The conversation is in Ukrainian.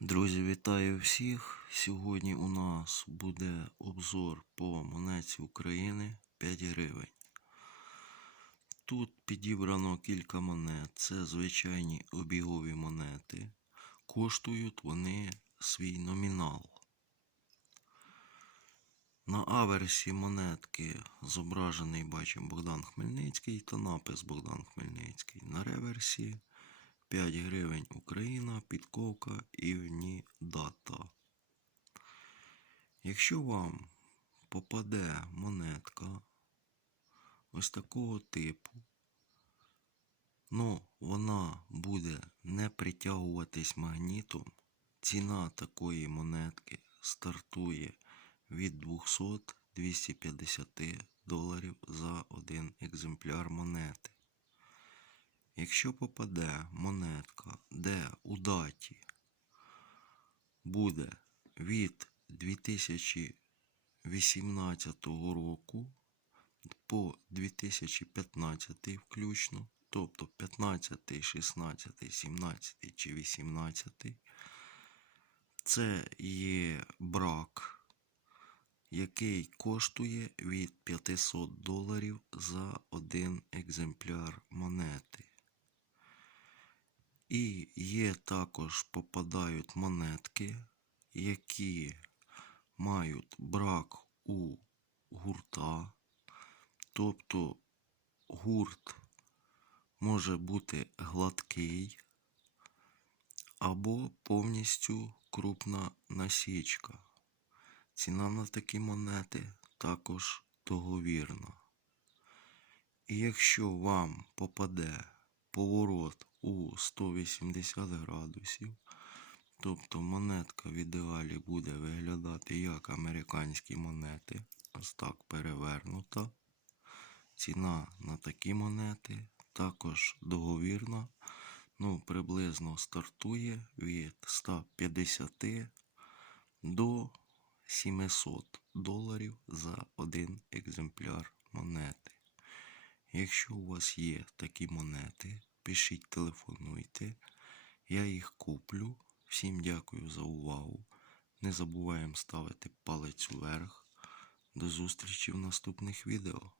Друзі, вітаю всіх! Сьогодні у нас буде обзор по монеті України 5 гривень. Тут підібрано кілька монет. Це звичайні обігові монети. Коштують вони свій номінал. На аверсі монетки зображений, бачимо, Богдан Хмельницький та напис Богдан Хмельницький. На реверсі 5 гривень Україна, підковка і дата. Якщо вам попаде монетка ось такого типу, ну вона буде не притягуватись магнітом, ціна такої монетки стартує від 200-250 доларів за один екземпляр монети. Якщо попаде монетка, де у даті буде від 2018 року по 2015 включно, тобто 15, 16, 17 чи 18, це є брак, який коштує від 500 доларів за один екземпляр монети. І є також попадають монетки, які мають брак у гурта, тобто гурт може бути гладкий або повністю крупна насічка. Ціна на такі монети також договірна. І якщо вам попаде поворот у 180 градусів, тобто монетка в ідеалі буде виглядати як американські монети, ось так перевернута. Ціна на такі монети також договірна, ну, приблизно стартує від 150 до 700 доларів за один екземпляр монети. Якщо у вас є такі монети, пишіть, телефонуйте, я їх куплю. Всім дякую за увагу. Не забуваємо ставити палець вверх. До зустрічі в наступних відео.